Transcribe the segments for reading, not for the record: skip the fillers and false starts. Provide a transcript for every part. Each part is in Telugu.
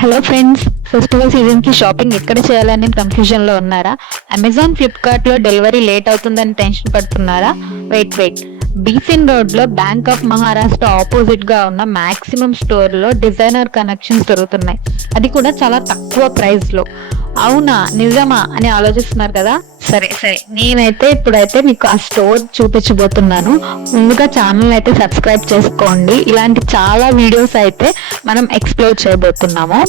హలో ఫ్రెండ్స్, ఫెస్టివల్ సీజన్ కి షాపింగ్ ఎక్కడ చేయాలని కన్ఫ్యూజన్ లో ఉన్నారా? అమెజాన్, ఫ్లిప్కార్ట్ లో డెలివరీ లేట్ అవుతుందని టెన్షన్ పడుతున్నారా? వెయిట్, బీసెన్ రోడ్ లో బ్యాంక్ ఆఫ్ మహారాష్ట్ర ఆపోజిట్ గా ఉన్న మాక్సిమం స్టోర్ లో డిజైనర్ కనెక్షన్స్ దొరుకుతున్నాయి. అది కూడా చాలా తక్కువ ప్రైస్ లో. అవునా, నిజమా అని ఆలోచిస్తున్నారు కదా? సరే, నేనైతే ఇప్పుడైతే మీకు ఆ స్టోర్ చూపించబోతున్నాను. ముందుగా ఛానల్ అయితే సబ్స్క్రైబ్ చేసుకోండి. ఇలాంటి చాలా వీడియోస్ అయితే మనం ఎక్స్ప్లోర్ చేయబోతున్నాము.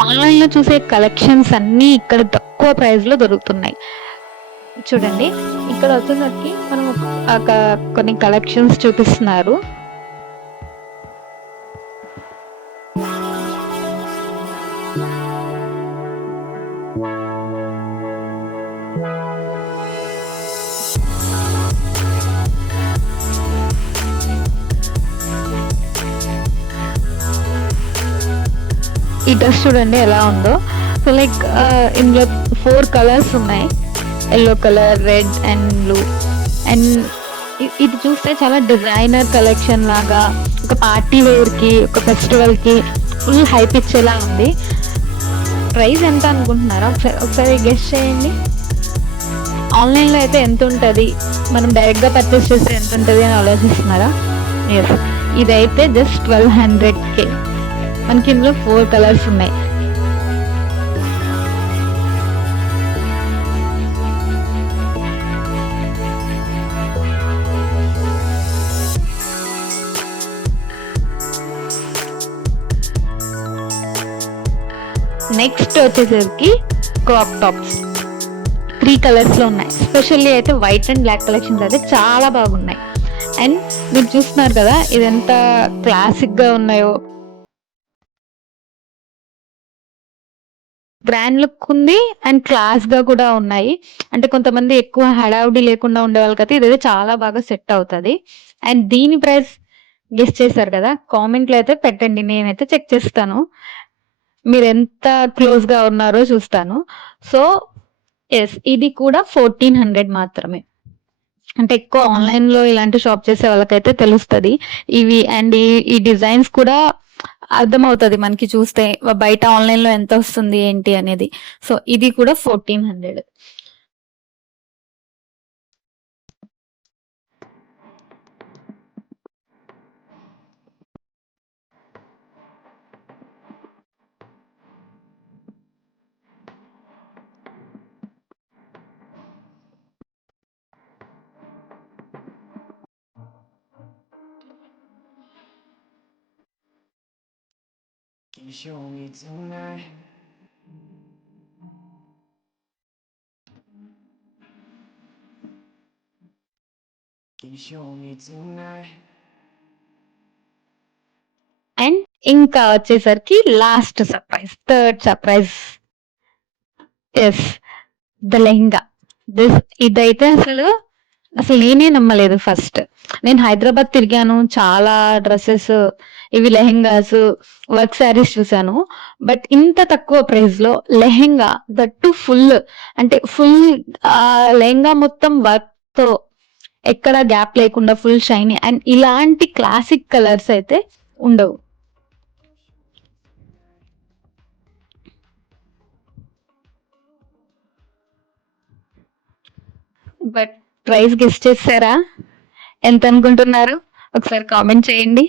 ఆన్లైన్ లో చూసే కలెక్షన్స్ అన్ని ఇక్కడ తక్కువ ప్రైస్ లో దొరుకుతున్నాయి. చూడండి, ఇక్కడ వచ్చేసరికి మనం కొన్ని కలెక్షన్స్ చూపిస్తున్నారు. ఈ డ్రెస్ చూడండి ఎలా ఉందో. సో లైక్ ఇందులో 4 కలర్స్ ఉన్నాయి: yellow colour, red and blue. And ఇది చూస్తే చాలా డిజైనర్ కలెక్షన్ లాగా, ఒక పార్టీ వేర్ కి, ఒక ఫెస్టివల్ కి ఫుల్ హైప్ ఇచ్చేలా ఉంది. ప్రైస్ ఎంత అనుకుంటున్నారా? ఒకసారి గెస్ చేయండి. ఆన్లైన్ లో అయితే ఎంత ఉంటుంది, మనం డైరెక్ట్ గా పర్చేస్ చేస్తే ఎంత ఉంటుంది అని ఆలోచిస్తున్నారా? ఎస్, ఇదైతే జస్ట్ 1200K. మనకి ఇందులో 4 కలర్స్ ఉన్నాయి. నెక్స్ట్ వచ్చేసరికి క్రాప్ టాప్స్ 3 కలర్స్ లో ఉన్నాయి. స్పెషల్లీ అయితే వైట్ అండ్ బ్లాక్ కలెక్షన్స్ అయితే చాలా బాగున్నాయి. అండ్ మీరు చూస్తున్నారు కదా, ఇది ఎంత క్లాసిక్ గా ఉన్నాయో. బ్రాండ్ లుక్ ఉంది అండ్ క్లాస్ గా కూడా ఉన్నాయి. అంటే కొంతమంది ఎక్కువ హడావుడి లేకుండా ఉండే వాళ్ళకైతే ఇదైతే చాలా బాగా సెట్ అవుతుంది. అండ్ దీని ప్రైస్ గెస్ చేశారు కదా? కామెంట్ లో అయితే పెట్టండి, నేనైతే చెక్ చేస్తాను. మీరు ఎంత క్లోజ్ గా ఉన్నారో చూస్తాను. సో ఎస్, ఇది కూడా 1400 మాత్రమే. అంటే ఎక్కువ ఆన్లైన్ లో ఇలాంటి షాప్ చేసే వాళ్ళకైతే తెలుస్తుంది ఇవి. అండ్ ఈ డిజైన్స్ కూడా అర్థమవుతుంది మనకి చూస్తే, బయట ఆన్లైన్ లో ఎంత వస్తుంది ఏంటి అనేది. సో ఇది కూడా 1400. Can you show me tonight? Can you show me tonight? And ఇంకా వచ్చేసరికి last surprise, third surprise. Yes, the lehenga. ఇదైతే అసలు నేనే నమ్మలేదు ఫస్ట్. నేను హైదరాబాద్ తిరిగాను, చాలా డ్రెస్సెస్, ఇవి లెహెంగాస్, వర్క్ శారీస్ చూసాను. బట్ ఇంత తక్కువ ప్రైస్ లో లెహెంగా, దట్టు ఫుల్, అంటే ఫుల్ లెహంగా మొత్తం వర్క్ తో, ఎక్కడ గ్యాప్ లేకుండా ఫుల్ షైనీ. అండ్ ఇలాంటి క్లాసిక్ కలర్స్ అయితే ఉండవు. బట్ ప్రైస్ గెస్ చేస్తారా? ఎంత అనుకుంటున్నారు? ఒకసారి కామెంట్ చేయండి.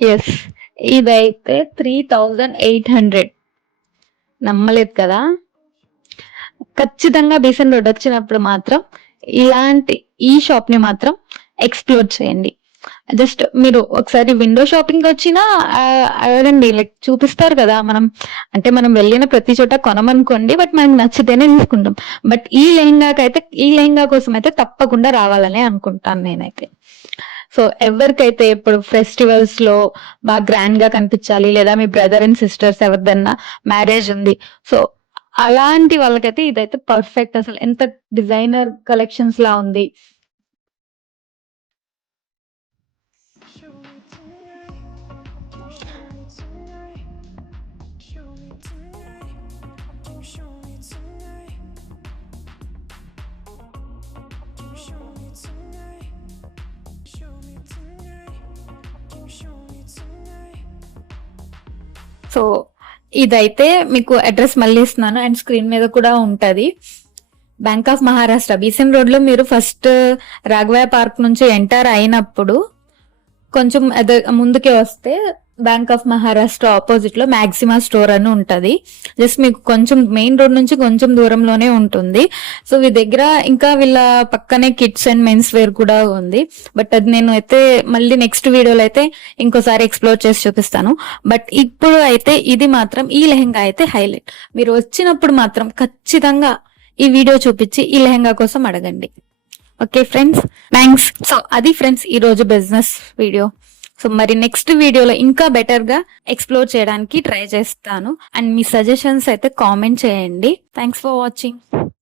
ఎస్, ఇదైతే 3800. నమ్మలేదు కదా. ఖచ్చితంగా బీసెంట్ రోడ్ వచ్చినప్పుడు మాత్రం ఇలాంటి ఈ షాప్ ని మాత్రం ఎక్స్ప్లోర్ చేయండి. జస్ట్ మీరు ఒకసారి విండో షాపింగ్ వచ్చినా అడగండి, లైక్ చూపిస్తారు కదా. మనం వెళ్ళిన ప్రతి చోట కొనమనుకోండి, బట్ మనకి నచ్చితేనే తీసుకుంటాం. బట్ ఈ లెహంగా కోసం అయితే తప్పకుండా రావాలని అనుకుంటాను నేనైతే. సో ఎవరికైతే ఇప్పుడు ఫెస్టివల్స్ లో బాగా గ్రాండ్ గా కనిపించాలి, లేదా మీ బ్రదర్ అండ్ సిస్టర్స్ ఎవరిదన్నా మ్యారేజ్ ఉంది, సో అలాంటి వాళ్ళకైతే ఇదైతే పర్ఫెక్ట్. అసలు ఎంత డిజైనర్ కలెక్షన్స్ లా ఉంది. Show me tonight. Show me tonight. Show me tonight. Show me tonight. Show me tonight. Show me tonight. Show me tonight. So ఇదైతే మీకు అడ్రస్ మళ్ళీ ఇస్తున్నాను, అండ్ స్క్రీన్ మీద కూడా ఉంటది. బ్యాంక్ ఆఫ్ మహారాష్ట్ర బీసెం రోడ్ లో మీరు ఫస్ట్ రాఘవయ్య పార్క్ నుంచి ఎంటర్ అయినప్పుడు కొంచెం ముందుకే వస్తే బ్యాంక్ ఆఫ్ మహారాష్ట్ర ఆపోజిట్ లో మ్యాక్సిమా స్టోర్ అని ఉంటది. జస్ట్ మీకు కొంచెం మెయిన్ రోడ్ నుంచి కొంచెం దూరంలోనే ఉంటుంది. సో ఈ దగ్గర ఇంకా వీళ్ళ పక్కనే కిడ్స్ అండ్ మెన్స్ వేర్ కూడా ఉంది. బట్ అది నేను అయితే మళ్ళీ నెక్స్ట్ వీడియోలో అయితే ఇంకోసారి ఎక్స్ప్లోర్ చేసి చూపిస్తాను. బట్ ఇప్పుడు అయితే ఇది మాత్రం ఈ లెహంగా అయితే హైలైట్. మీరు వచ్చినప్పుడు మాత్రం ఖచ్చితంగా ఈ వీడియో చూపించి ఈ లెహంగా కోసం అడగండి. Okay friends, thanks. సో అది ఫ్రెండ్స్ ఈ రోజు బిజినెస్ వీడియో. సో మరి నెక్స్ట్ వీడియోలో ఇంకా బెటర్ గా ఎక్స్ప్లోర్ చేయడానికి ట్రై చేస్తాను. అండ్ మీ సజెషన్స్ అయితే కామెంట్ చేయండి. Thanks for watching.